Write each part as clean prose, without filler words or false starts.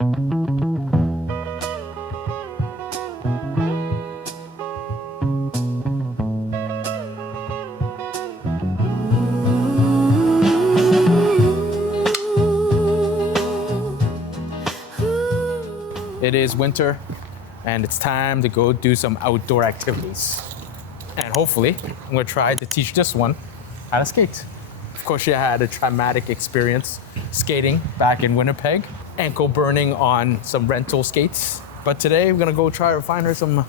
It is winter and it's time to go do some outdoor activities. And hopefully, I'm gonna try to teach this one how to skate. Of course, she had a traumatic experience skating back in Winnipeg, ankle burning on some rental skates. But today, we're gonna go try to find her some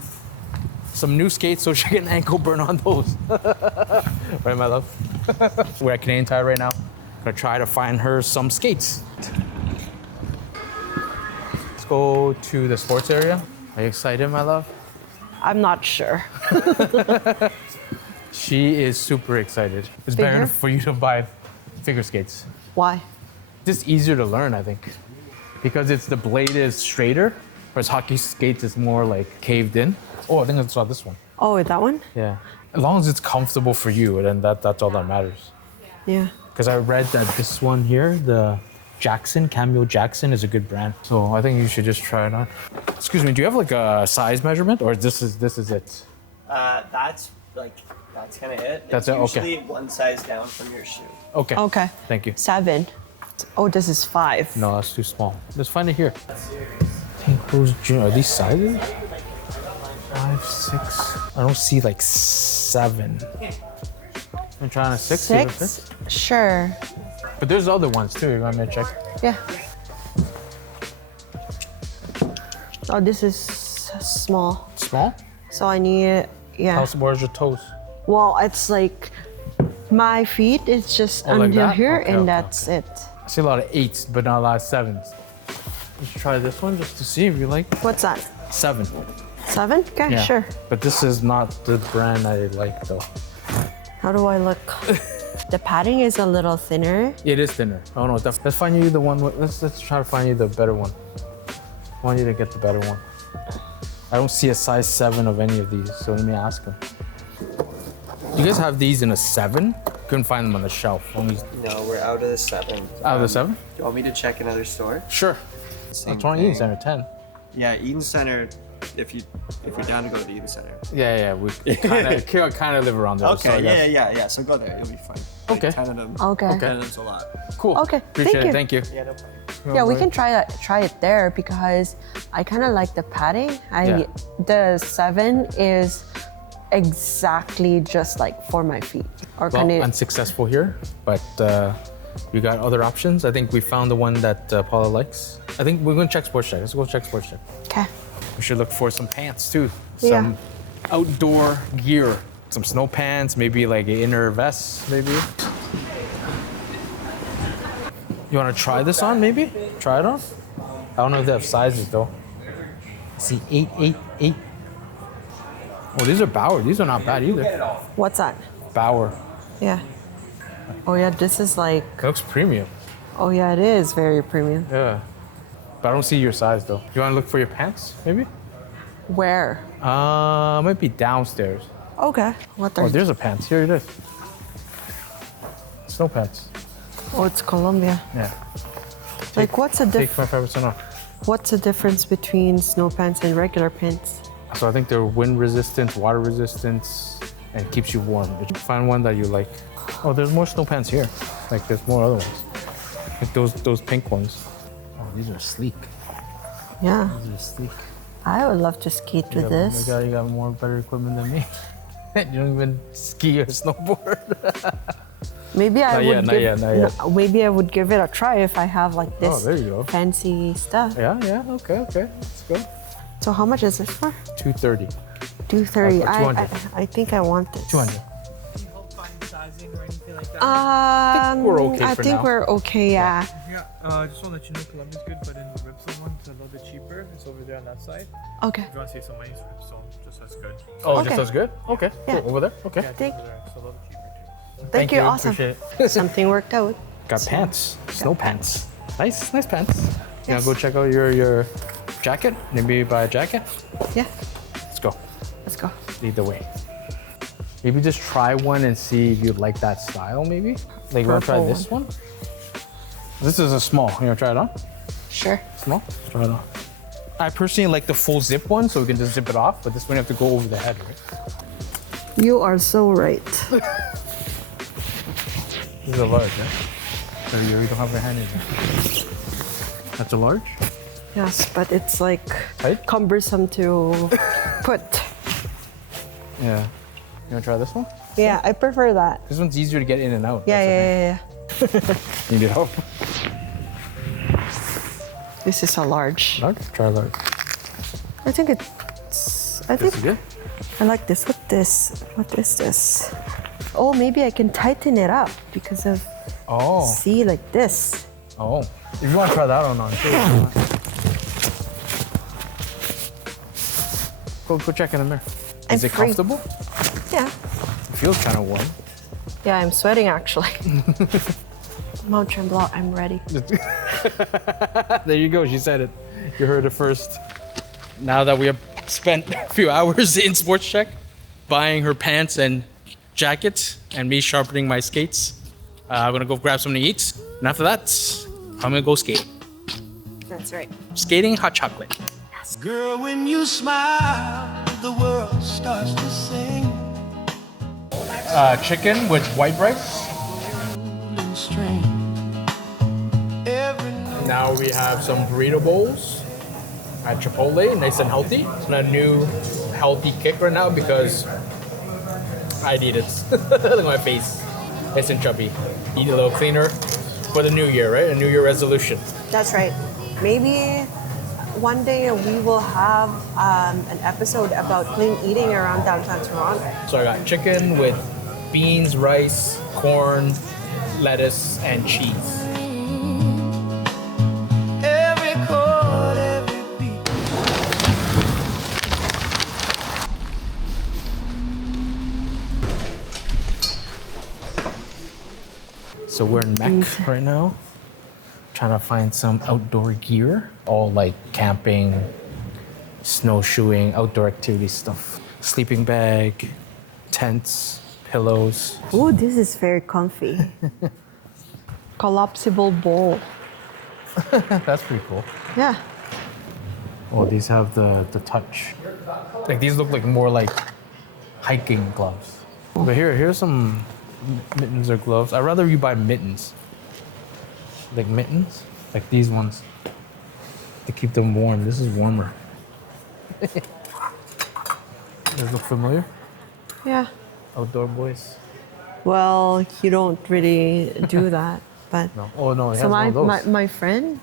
new skates so she can ankle burn on those. Right, my love? We're at Canadian Tire right now. Gonna try to find her some skates. Let's go to the sports area. Are you excited, my love? I'm not sure. She is super excited. It's better for you to buy figure skates. Why? Just easier to learn, I think. Because the blade is straighter, whereas hockey skates is more like caved in. Oh, I think I saw this one. Oh, that one? Yeah. As long as it's comfortable for you, then that's all that matters. Yeah. Because I read that this one here, the Cameo Jackson is a good brand. So I think you should just try it on. Excuse me, do you have like a size measurement or this is it? That's kind of it. That's it's it, okay. usually one size down from your shoe. Okay. Okay. Thank you. 7. Oh, this is 5. No, that's too small. Let's find it here. Tinkles Junior. Are these sizes? 5, 6. I don't see like 7. I'm trying a 6. See if it 6? fits. Sure. But there's other ones too. You want me to check? Yeah. Oh, this is small. Small? So I need, yeah. Where's your toes? Well, it's like my feet is just Oh, like under that? here Okay, and okay, that's it. I see a lot of 8s, but not a lot of 7s. Let's try this one just to see if you like. What's that? 7. 7? Okay, Yeah. sure. But this is not the brand I like though. How do I look? The padding is a little thinner. It is thinner. Oh no, let's find you the one. Let's try to find you the better one. I want you to get the better one. I don't see a size 7 of any of these, so let me ask him. You guys have these in a 7? Couldn't find them on the shelf. No, we're out of the 7. Out of the 7? Do you want me to check another store? Sure. Same That's Eaton thing. Center 10. Yeah, Eden Center. If you're down to go to Eden Center. Yeah, we kind of live around there. so I Okay, guess- yeah. So go there. You'll be fine. Okay. Like 10 of them. Okay. 10 of them's a lot. Cool. Okay, Appreciate it. Thank you. Yeah, no problem. Yeah, we can try it there because I kind of like the padding. Yeah. The 7 is exactly just like for my feet. Or Well, can it? unsuccessful here, but we got other options. I think we found the one that Paula likes. I think we're gonna check Sports Check. Let's go check Sports Check. Okay. We should look for some pants too. Yeah. Some outdoor gear. Some snow pants, maybe like an inner vest, maybe. You wanna try this on maybe? Try it on? I don't know if they have sizes though. See, 8, 8, 8. Oh, these are Bauer. These are not bad either. What's that? Bauer. Yeah. Oh yeah, this is like. It looks premium. Oh yeah, it is very premium. Yeah. But I don't see your size though. You wanna look for your pants, maybe? Where? Might be downstairs. Okay. What are? Oh, there's a pants. Here it is. Snow pants. Oh, it's Colombia. Yeah. Like, what's the Take 25% off. What's the difference between snow pants and regular pants? So I think they're wind resistant, water resistance, and keeps you warm. If you find one that you like. Oh, there's more snow pants here. Like there's more other ones. Like those pink ones. Oh, these are sleek. Yeah, These are sleek. I would love to skate with this. You got more better equipment than me. You don't even ski or snowboard. Maybe I Not would yet, give. not yet. No, maybe I would give it a try if I have like this Oh, there you go. fancy stuff. Yeah, okay. Let's go. So how much is this for? 230. 230. 200. I think I want this. 200. we're okay I for think now. we're okay. Yeah. Yeah, just want to let you know Colombia's good, but in the Ripson one, it's a little bit cheaper. It's over there on that side. Okay. If you want to save some money, it's Ripson, just as good. Oh, Okay. just as good? Okay. Yeah. Cool. Over there? Okay. Yeah, it's Thank- over there. It's a little cheaper too. Thank you. Awesome. Appreciate it. Something worked out. Got pants. Snow pants. Nice pants. You Yes. wanna go check out your jacket? Maybe buy a jacket? Yeah. Let's go. Let's go. Lead the way. Maybe just try one and see if you like that style, maybe? Like, you wanna try Purple this one? This is a small. You wanna try it on? Sure. Small? Try it on. I personally like the full zip one, so we can just zip it off, but this one you have to go over the head, right? You are so right. This is a large, right? So you don't have your hand in there. That's a large? Yes, but it's like Tight? cumbersome to put. Yeah. You wanna try this one? Yeah, I prefer that. This one's easier to get in and out. Yeah, That's the yeah, yeah, yeah. thing. You need help? This is a large. Large? Try large. I think it's. I This think is good? I like this. What is this? Oh, maybe I can tighten it up because of. Oh. See, like this. Oh. If you want to try that one on too. Go check in the mirror. Is I'm it free. comfortable? Yeah. It feels kind of warm. Yeah, I'm sweating actually. Mount Tremblant, I'm ready. There you go. She said it. You heard it first. Now that we have spent a few hours in Sports Check, buying her pants and jacket, and me sharpening my skates, I'm gonna go grab something to eat. And after that, I'm gonna go skate. That's right. Skating hot chocolate. Girl, when you smile, the world starts to sing. Chicken with white rice. And string. Every note Now we have some burrito bowls at Chipotle, nice and healthy. It's a new healthy kick right now because I need it. Look at my face. Nice and chubby. Eat a little cleaner for the new year, right? A new year resolution. That's right. Maybe one day we will have an episode about clean eating around downtown Toronto. So I got chicken with beans, rice, corn, lettuce, and cheese. every chord, every beat. So we're in Mech right now, trying to find some outdoor gear, all like camping, snowshoeing, outdoor activity stuff. Sleeping bag, tents, pillows. Ooh, this is very comfy. Collapsible bowl. That's pretty cool. Yeah. Oh, these have the touch. Like these look like more like hiking gloves. But here's some mittens or gloves. I'd rather you buy mittens. Like mittens, like these ones, to keep them warm. This is warmer. Does look familiar? Yeah. Outdoor boys. Well, you don't really do that, but No. Oh no, it has so one of those. my friend,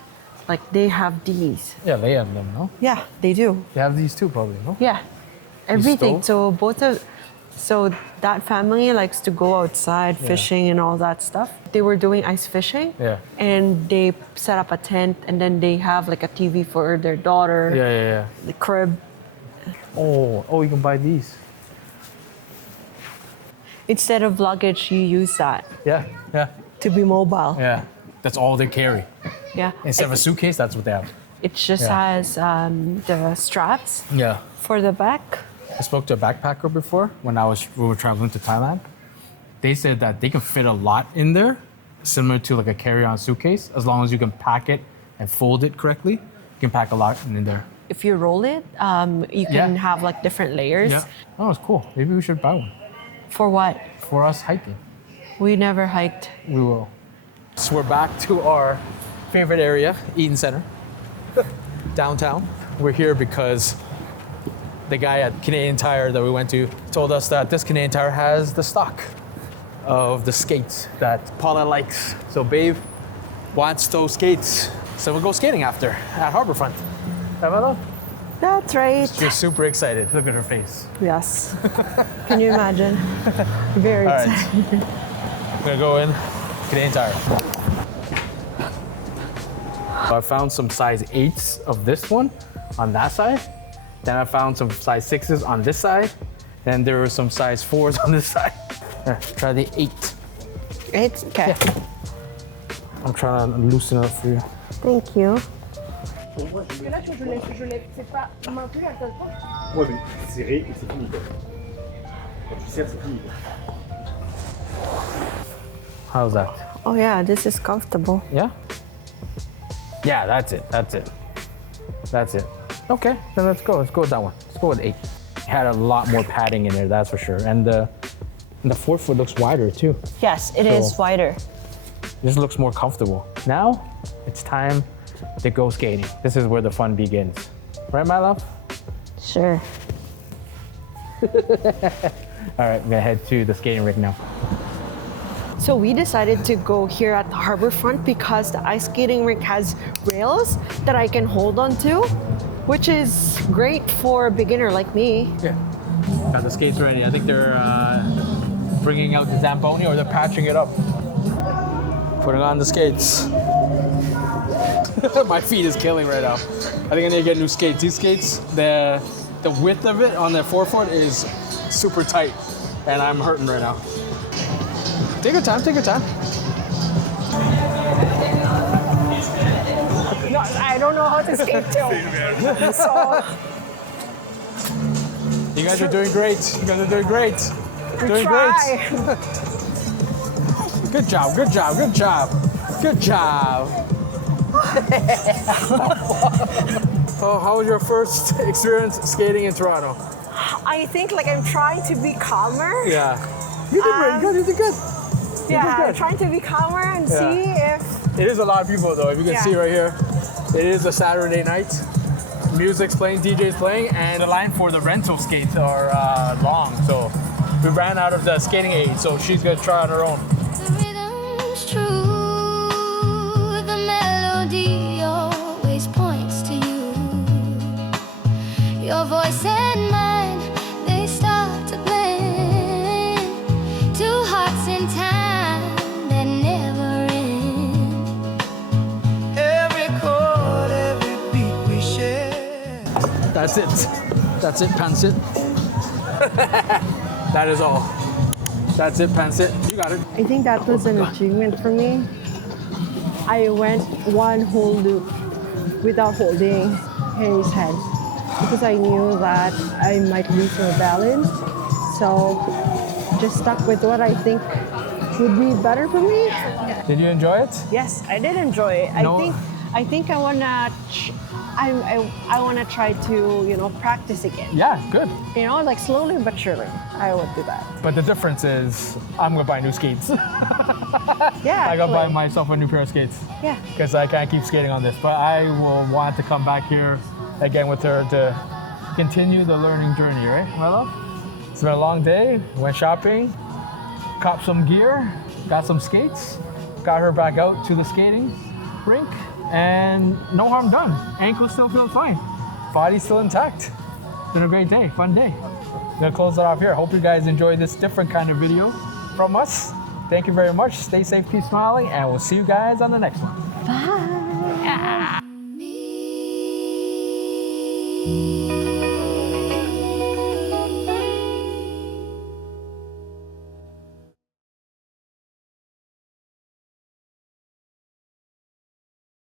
like they have these. Yeah, they have them, no? Yeah, they do. They have these too, probably, no? Yeah, everything. stove? So that family likes to go outside fishing and all that stuff. They were doing ice fishing. Yeah. And they set up a tent, and then they have like a TV for their daughter. Yeah. The crib. Oh, you can buy these. Instead of luggage, you use that Yeah. to be mobile. Yeah. That's all they carry. Yeah. Instead of a suitcase, that's what they have. It just Yeah. has the straps Yeah. for the back. I spoke to a backpacker before when we were traveling to Thailand. They said that they can fit a lot in there, similar to like a carry-on suitcase, as long as you can pack it and fold it correctly. You can pack a lot in there. If you roll it, you can Yeah. have like different layers. Yeah. Oh, it's cool. Maybe we should buy one For what? for us hiking. We never hiked. We will. So we're back to our favorite area, Eaton Center, downtown. We're here because the guy at Canadian Tire that we went to told us that this Canadian Tire has the stock of the skates that Paula likes. So Babe wants those skates. So we'll go skating after at Harborfront. Have a look. That's right. She's super excited. Look at her face. Yes. Can you imagine? Very All right. excited. I'm gonna go in Canadian Tire. So I found some size 8s of this one on that side. Then I found some size 6s on this side. Then there were some size 4s on this side. Here, try the 8. It's okay. I'm trying to loosen it up for you. Thank you. Ouais, mais serré et c'est fini quoi. Quand tu serres, c'est fini quoi. How's that? Oh yeah, this is comfortable. Yeah? Yeah, that's it. That's it. That's it. Okay, then let's go. Let's go with that one. Let's go with 8. Had a lot more padding in there, that's for sure. And the forefoot looks wider too. Yes, it is wider. This looks more comfortable. Now, it's time to go skating. This is where the fun begins. Right, my love? Sure. All right, I'm gonna head to the skating rink now. So we decided to go here at the Harborfront because the ice skating rink has rails that I can hold on to, which is great for a beginner like me. Yeah. Got the skates ready. I think they're bringing out the Zamboni or they're patching it up. Putting on the skates. My feet is killing right now. I think I need to get new skates. These skates, the width of it on the forefoot is super tight, and I'm hurting right now. Take your time, take your time. No, I don't know how to skate too. So You guys are doing great. You guys are doing great. Doing try. great. Good job, good job, good job. Good job. Oh, how was your first experience skating in Toronto? I think like I'm trying to be calmer. Yeah. You did great, you did good. Yeah, good. I'm trying to be calmer and see if It is a lot of people though, if you can Yeah. see right here. It is a Saturday night. Music's playing, DJ's playing, and the line for the rental skates are long. So we ran out of the skating aid, so she's gonna try on her own. The rhythm's true, the melody always points to you. Your voice and mine, they start to blend. Two hearts in time that never end. Every chord, every beat we share. That's it. That's it, pants it. That is all. That's it, pants it. You got it. I think that was an achievement for me. I went one whole loop without holding Harry's hand because I knew that I might lose my balance. So just stuck with what I think would be better for me. Did you enjoy it? Yes, I did enjoy it. No. I think I wanna I wanna try to practice again. Yeah, good. Like slowly but surely I would do that. But the difference is I'm gonna buy new skates. Yeah. I gotta buy actually. myself a new pair of skates Yeah. because I can't keep skating on this. But I will want to come back here again with her to continue the learning journey, right, my love? It's been a long day. Went shopping, copped some gear, got some skates, got her back out to the skating rink, and no harm done. Ankle still feels fine. Body's still intact. Been a great day, fun day. Gonna close it off here. Hope you guys enjoyed this different kind of video from us. Thank you very much. Stay safe, keep smiling, and we'll see you guys on the next one. Me.